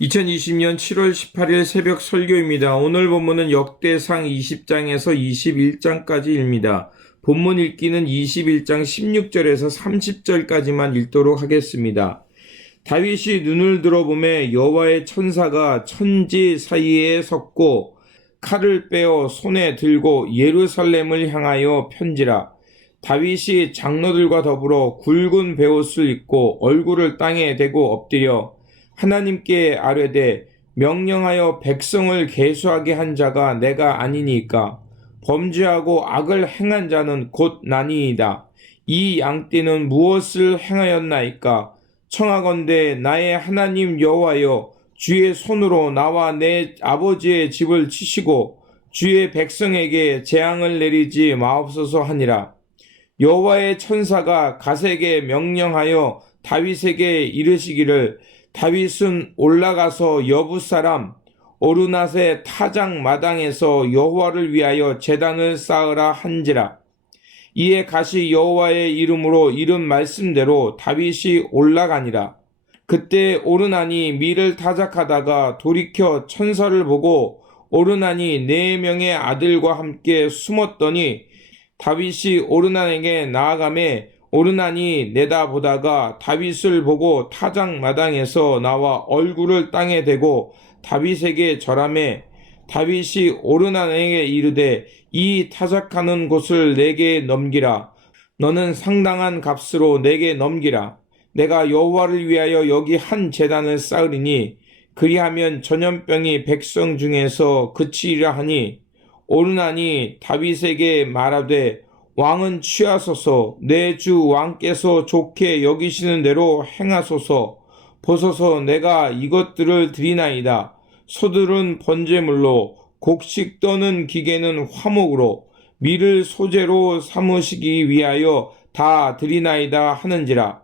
2020년 7월 18일 새벽 설교입니다. 오늘 본문은 역대상 20장에서 21장까지입니다. 본문 읽기는 21장 16절에서 30절까지만 읽도록 하겠습니다. 다윗이 눈을 들어보매 여호와의 천사가 천지 사이에 섰고 칼을 빼어 손에 들고 예루살렘을 향하여 편지라. 다윗이 장로들과 더불어 굵은 베옷을 입고 얼굴을 땅에 대고 엎드려 하나님께 아뢰되 명령하여 백성을 계수하게 한 자가 내가 아니니까 범죄하고 악을 행한 자는 곧 나니이다. 이 양떼는 무엇을 행하였나이까? 청하건대 나의 하나님 여호와여, 주의 손으로 나와 내 아버지의 집을 치시고 주의 백성에게 재앙을 내리지 마옵소서 하니라. 여호와의 천사가 갓에게 명령하여 다윗에게 이르시기를 다윗은 올라가서 여부 사람 오르낫의 타작 마당에서 여호와를 위하여 제단을 쌓으라 한지라. 이에 갓이 여호와의 이름으로 이른 말씀대로 다윗이 올라가니라. 그때 오르낫이 밀을 타작하다가 돌이켜 천사를 보고 오르낫이 4명의 아들과 함께 숨었더니 다윗이 오르낫에게 나아가매 오르낫이 내다보다가 다윗을 보고 타작 마당에서 나와 얼굴을 땅에 대고 다윗에게 절하매 다윗이 오르낫에게 이르되 이 타작하는 곳을 내게 넘기라. 너는 상당한 값으로 내게 넘기라. 내가 여호와를 위하여 여기 한 제단을 쌓으리니 그리하면 전염병이 백성 중에서 그치리라 하니 오르낫이 다윗에게 말하되 왕은 취하소서. 내 주 왕께서 좋게 여기시는 대로 행하소서. 보소서. 내가 이것들을 드리나이다. 소들은 번제물로, 곡식 떠는 기계는 화목으로, 밀을 소재로 삼으시기 위하여 다 드리나이다 하는지라.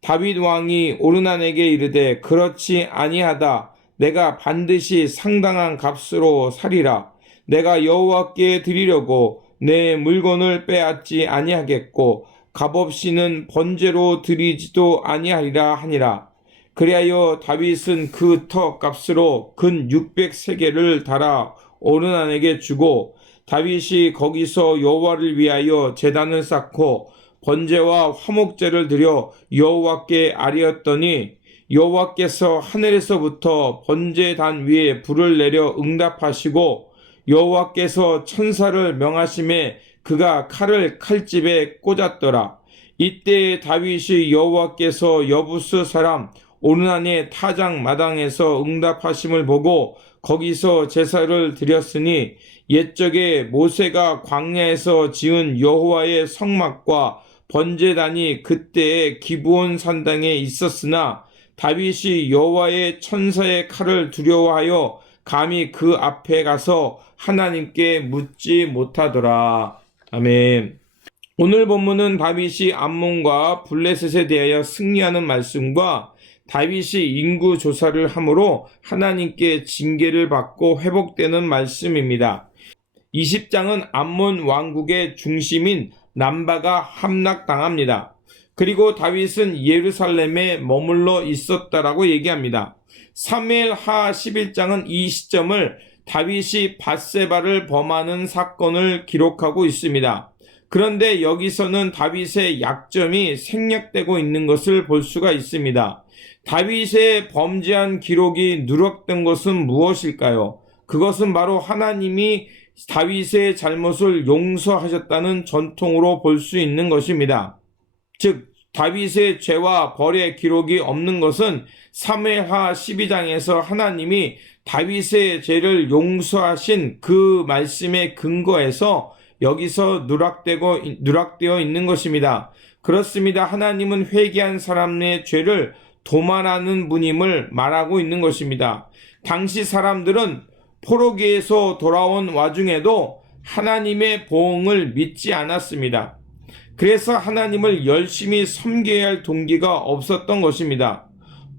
다윗 왕이 오르낫에게 이르되 그렇지 아니하다. 내가 반드시 상당한 값으로 사리라. 내가 여호와께 드리려고 내 물건을 빼앗지 아니하겠고 값없이는 번제로 드리지도 아니하리라 하니라. 그리하여 다윗은 그 터 값으로 근 600세겔을 달아 오르낫에게 주고 다윗이 거기서 여호와를 위하여 제단을 쌓고 번제와 화목제를 드려 여호와께 아뢰었더니 여호와께서 하늘에서부터 번제단 위에 불을 내려 응답하시고 여호와께서 천사를 명하심에 그가 칼을 칼집에 꽂았더라. 이때 다윗이 여호와께서 여부스 사람 오르낫의 타작 마당에서 응답하심을 보고 거기서 제사를 드렸으니 옛적에 모세가 광야에서 지은 여호와의 성막과 번제단이 그때의 기브온 산당에 있었으나 다윗이 여호와의 천사의 칼을 두려워하여 감히 그 앞에 가서 하나님께 묻지 못하더라. 아멘. 오늘 본문은 다윗이 암몬과 블레셋에 대하여 승리하는 말씀과 다윗이 인구 조사를 함으로 하나님께 징계를 받고 회복되는 말씀입니다. 20장은 암몬 왕국의 중심인 남바가 함락당합니다. 그리고 다윗은 예루살렘에 머물러 있었다라고 얘기합니다. 사무엘하 11장은 이 시점을 다윗이 밧세바를 범하는 사건을 기록하고 있습니다. 그런데 여기서는 다윗의 약점이 생략되고 있는 것을 볼 수가 있습니다. 다윗의 범죄한 기록이 누락된 것은 무엇일까요? 그것은 바로 하나님이 다윗의 잘못을 용서하셨다는 전통으로 볼 수 있는 것입니다. 즉 다윗의 죄와 벌의 기록이 없는 것은 사무엘하 12장에서 하나님이 다윗의 죄를 용서하신 그 말씀에 근거해서 여기서 누락되어 있는 것입니다. 그렇습니다. 하나님은 회개한 사람의 죄를 도말하는 분임을 말하고 있는 것입니다. 당시 사람들은 포로기에서 돌아온 와중에도 하나님의 보응을 믿지 않았습니다. 그래서 하나님을 열심히 섬겨야 할 동기가 없었던 것입니다.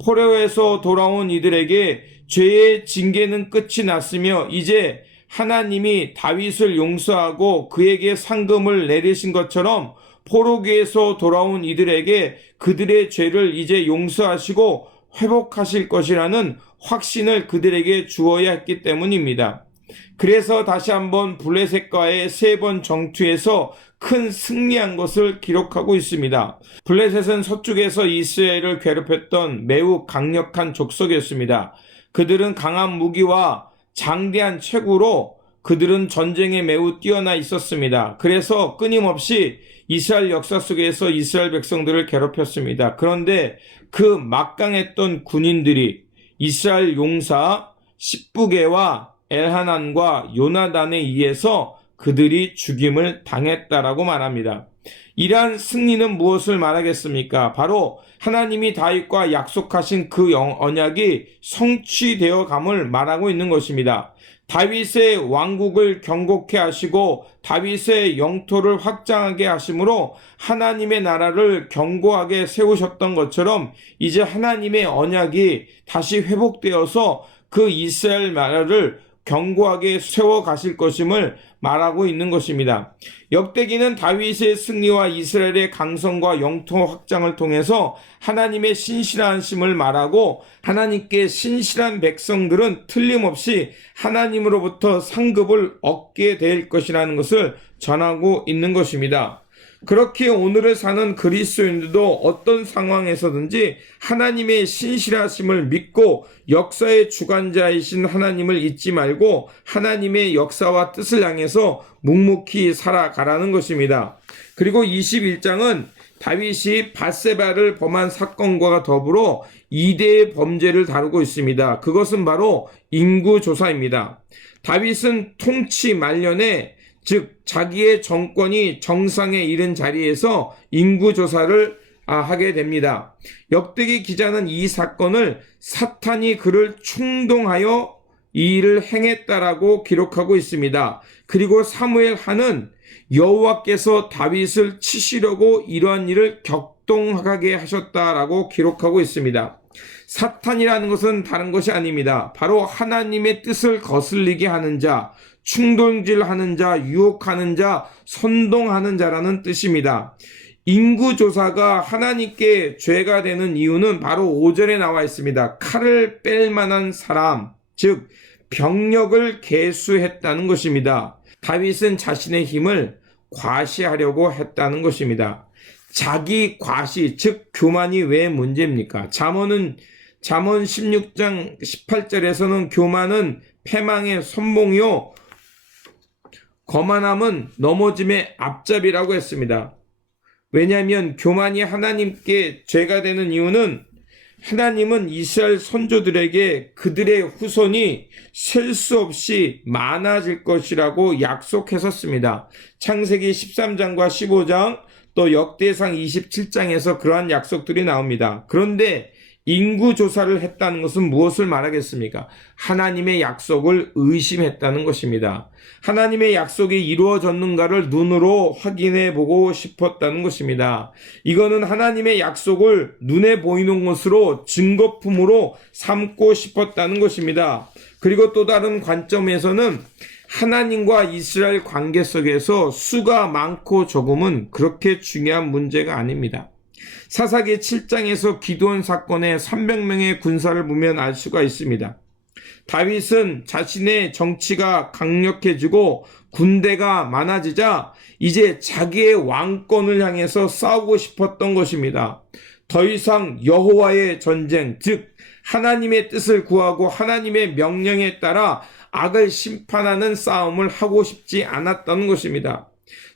포로에서 돌아온 이들에게 죄의 징계는 끝이 났으며 이제 하나님이 다윗을 용서하고 그에게 상금을 내리신 것처럼 포로기에서 돌아온 이들에게 그들의 죄를 이제 용서하시고 회복하실 것이라는 확신을 그들에게 주어야 했기 때문입니다. 그래서 다시 한번 블레셋과의 3번 정투에서 큰 승리한 것을 기록하고 있습니다. 블레셋은 서쪽에서 이스라엘을 괴롭혔던 매우 강력한 족속이었습니다. 그들은 강한 무기와 장대한 체구로 그들은 전쟁에 매우 뛰어나 있었습니다. 그래서 끊임없이 이스라엘 역사 속에서 이스라엘 백성들을 괴롭혔습니다. 그런데 그 막강했던 군인들이 이스라엘 용사 십부게와 엘하난과 요나단에 의해서 그들이 죽임을 당했다라고 말합니다. 이러한 승리는 무엇을 말하겠습니까? 바로 하나님이 다윗과 약속하신 그 언약이 성취되어 감을 말하고 있는 것입니다. 다윗의 왕국을 경고케 하시고 다윗의 영토를 확장하게 하심으로 하나님의 나라를 견고하게 세우셨던 것처럼 이제 하나님의 언약이 다시 회복되어서 그 이스라엘 나라를 견고하게 세워 가실 것임을 말하고 있는 것입니다. 역대기는 다윗의 승리와 이스라엘의 강성과 영토 확장을 통해서 하나님의 신실하심을 말하고 하나님께 신실한 백성들은 틀림없이 하나님으로부터 상급을 얻게 될 것이라는 것을 전하고 있는 것입니다. 그렇게 오늘을 사는 그리스도인들도 어떤 상황에서든지 하나님의 신실하심을 믿고 역사의 주관자이신 하나님을 잊지 말고 하나님의 역사와 뜻을 향해서 묵묵히 살아가라는 것입니다. 그리고 21장은 다윗이 밧세바를 범한 사건과 더불어 2대의 범죄를 다루고 있습니다. 그것은 바로 인구조사입니다. 다윗은 통치 말년에 즉 자기의 정권이 정상에 이른 자리에서 인구조사를 하게 됩니다. 역대기 기자는 이 사건을 사탄이 그를 충동하여 이 일을 행했다라고 기록하고 있습니다. 그리고 사무엘 하는 여호와께서 다윗을 치시려고 이러한 일을 격동하게 하셨다라고 기록하고 있습니다. 사탄이라는 것은 다른 것이 아닙니다. 바로 하나님의 뜻을 거슬리게 하는 자, 충동질하는 자, 유혹하는 자, 선동하는 자라는 뜻입니다. 인구조사가 하나님께 죄가 되는 이유는 바로 5절에 나와 있습니다. 칼을 뺄 만한 사람, 즉 병력을 계수했다는 것입니다. 다윗은 자신의 힘을 과시하려고 했다는 것입니다. 자기 과시, 즉 교만이 왜 문제입니까? 잠언 16장 18절에서는 교만은 패망의 선봉이요 거만함은 넘어짐의 앞잡이라고 했습니다. 왜냐하면 교만이 하나님께 죄가 되는 이유는 하나님은 이스라엘 선조들에게 그들의 후손이 셀 수 없이 많아질 것이라고 약속했었습니다. 창세기 13장과 15장 또 역대상 27장에서 그러한 약속들이 나옵니다. 그런데 인구조사를 했다는 것은 무엇을 말하겠습니까? 하나님의 약속을 의심했다는 것입니다. 하나님의 약속이 이루어졌는가를 눈으로 확인해 보고 싶었다는 것입니다. 이거는 하나님의 약속을 눈에 보이는 것으로 증거품으로 삼고 싶었다는 것입니다. 그리고 또 다른 관점에서는 하나님과 이스라엘 관계 속에서 수가 많고 적음은 그렇게 중요한 문제가 아닙니다. 사사기 7장에서 기드온 사건의 300명의 군사를 보면 알 수가 있습니다. 다윗은 자신의 정치가 강력해지고 군대가 많아지자 이제 자기의 왕권을 향해서 싸우고 싶었던 것입니다. 더 이상 여호와의 전쟁, 즉 하나님의 뜻을 구하고 하나님의 명령에 따라 악을 심판하는 싸움을 하고 싶지 않았다는 것입니다.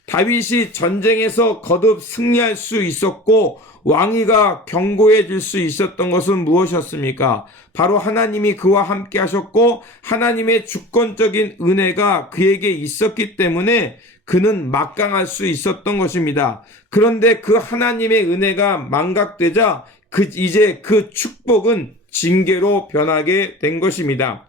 다윗이 전쟁에서 거듭 승리할 수 있었고 왕위가 견고해질 수 있었던 것은 무엇이었습니까? 바로 하나님이 그와 함께 하셨고 하나님의 주권적인 은혜가 그에게 있었기 때문에 그는 막강할 수 있었던 것입니다. 그런데 그 하나님의 은혜가 망각되자 이제 그 축복은 징계로 변하게 된 것입니다.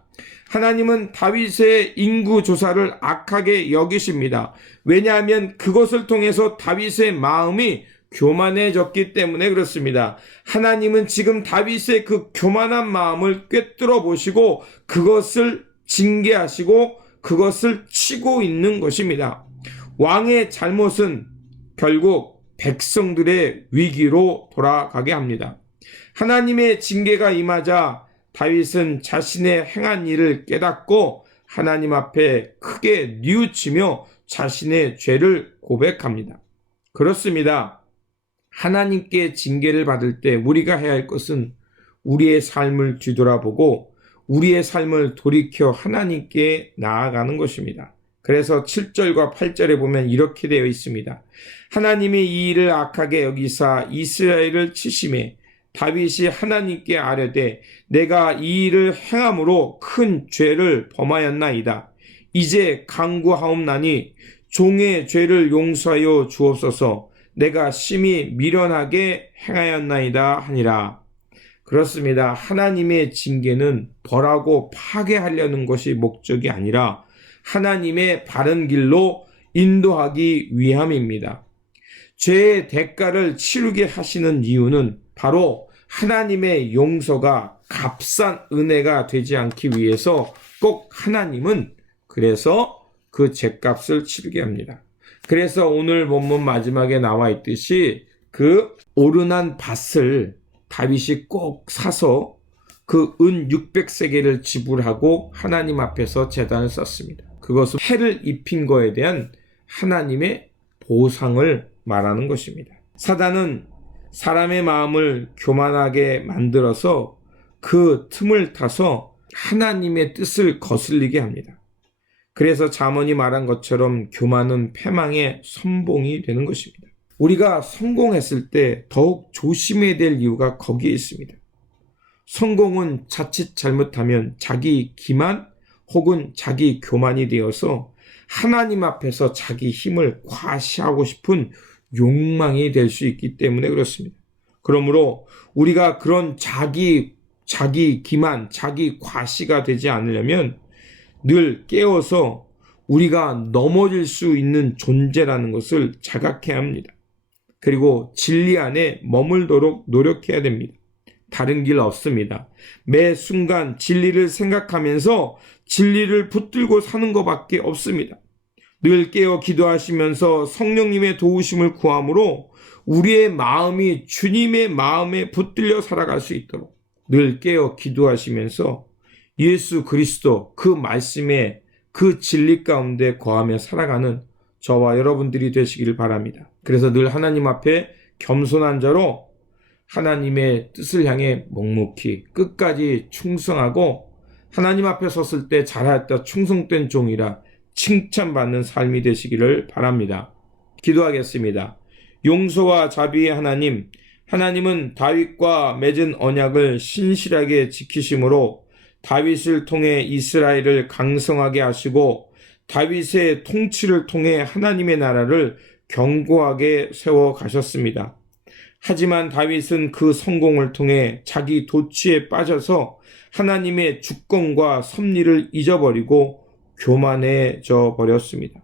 하나님은 다윗의 인구조사를 악하게 여기십니다. 왜냐하면 그것을 통해서 다윗의 마음이 교만해졌기 때문에 그렇습니다. 하나님은 지금 다윗의 그 교만한 마음을 꿰뚫어 보시고 그것을 징계하시고 그것을 치고 있는 것입니다. 왕의 잘못은 결국 백성들의 위기로 돌아가게 합니다. 하나님의 징계가 임하자 다윗은 자신의 행한 일을 깨닫고 하나님 앞에 크게 뉘우치며 자신의 죄를 고백합니다. 그렇습니다. 하나님께 징계를 받을 때 우리가 해야 할 것은 우리의 삶을 뒤돌아보고 우리의 삶을 돌이켜 하나님께 나아가는 것입니다. 그래서 7절과 8절에 보면 이렇게 되어 있습니다. 하나님이 이 일을 악하게 여기사 이스라엘을 치심에 다윗이 하나님께 아뢰되 내가 이 일을 행함으로 큰 죄를 범하였나이다. 이제 간구하옵나니 종의 죄를 용서하여 주옵소서. 내가 심히 미련하게 행하였나이다 하니라. 그렇습니다. 하나님의 징계는 벌하고 파괴하려는 것이 목적이 아니라 하나님의 바른 길로 인도하기 위함입니다. 죄의 대가를 치르게 하시는 이유는 바로 하나님의 용서가 값싼 은혜가 되지 않기 위해서 꼭 하나님은 그래서 그 죄값을 치르게 합니다. 그래서 오늘 본문 마지막에 나와 있듯이 그 오르난 밭을 다윗이 꼭 사서 그 은 600세겔을 지불하고 하나님 앞에서 제단을 썼습니다. 그것은 해를 입힌 거에 대한 하나님의 보상을 말하는 것입니다. 사단은 사람의 마음을 교만하게 만들어서 그 틈을 타서 하나님의 뜻을 거슬리게 합니다. 그래서 잠언이 말한 것처럼 교만은 패망의 선봉이 되는 것입니다. 우리가 성공했을 때 더욱 조심해야 될 이유가 거기에 있습니다. 성공은 자칫 잘못하면 자기 기만 혹은 자기 교만이 되어서 하나님 앞에서 자기 힘을 과시하고 싶은 욕망이 될 수 있기 때문에 그렇습니다. 그러므로 우리가 그런 자기 기만, 자기 과시가 되지 않으려면 늘 깨어서 우리가 넘어질 수 있는 존재라는 것을 자각해야 합니다. 그리고 진리 안에 머물도록 노력해야 됩니다. 다른 길 없습니다. 매 순간 진리를 생각하면서 진리를 붙들고 사는 것밖에 없습니다. 늘 깨어 기도하시면서 성령님의 도우심을 구함으로 우리의 마음이 주님의 마음에 붙들려 살아갈 수 있도록 늘 깨어 기도하시면서 예수 그리스도 그 말씀에 그 진리 가운데 거하며 살아가는 저와 여러분들이 되시기를 바랍니다. 그래서 늘 하나님 앞에 겸손한 자로 하나님의 뜻을 향해 묵묵히 끝까지 충성하고 하나님 앞에 섰을 때 잘하였다 충성된 종이라 칭찬받는 삶이 되시기를 바랍니다. 기도하겠습니다. 용서와 자비의 하나님, 하나님은 다윗과 맺은 언약을 신실하게 지키심으로 다윗을 통해 이스라엘을 강성하게 하시고 다윗의 통치를 통해 하나님의 나라를 견고하게 세워 가셨습니다. 하지만 다윗은 그 성공을 통해 자기 도취에 빠져서 하나님의 주권과 섭리를 잊어버리고 교만해져 버렸습니다.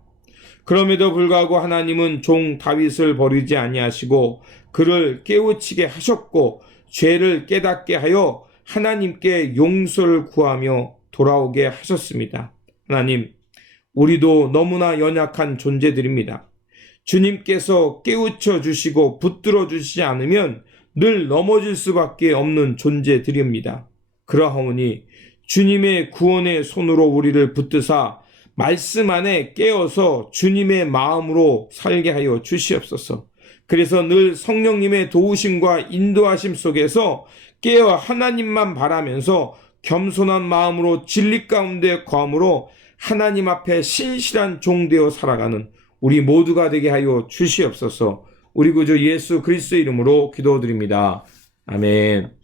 그럼에도 불구하고 하나님은 종 다윗을 버리지 아니하시고 그를 깨우치게 하셨고 죄를 깨닫게 하여 하나님께 용서를 구하며 돌아오게 하셨습니다. 하나님, 우리도 너무나 연약한 존재들입니다. 주님께서 깨우쳐 주시고 붙들어 주시지 않으면 늘 넘어질 수밖에 없는 존재들입니다. 그러하오니 주님의 구원의 손으로 우리를 붙드사 말씀 안에 깨어서 주님의 마음으로 살게 하여 주시옵소서. 그래서 늘 성령님의 도우심과 인도하심 속에서 깨어 하나님만 바라면서 겸손한 마음으로 진리 가운데 거함으로 하나님 앞에 신실한 종되어 살아가는 우리 모두가 되게 하여 주시옵소서. 우리 구주 예수 그리스도의 이름으로 기도드립니다. 아멘.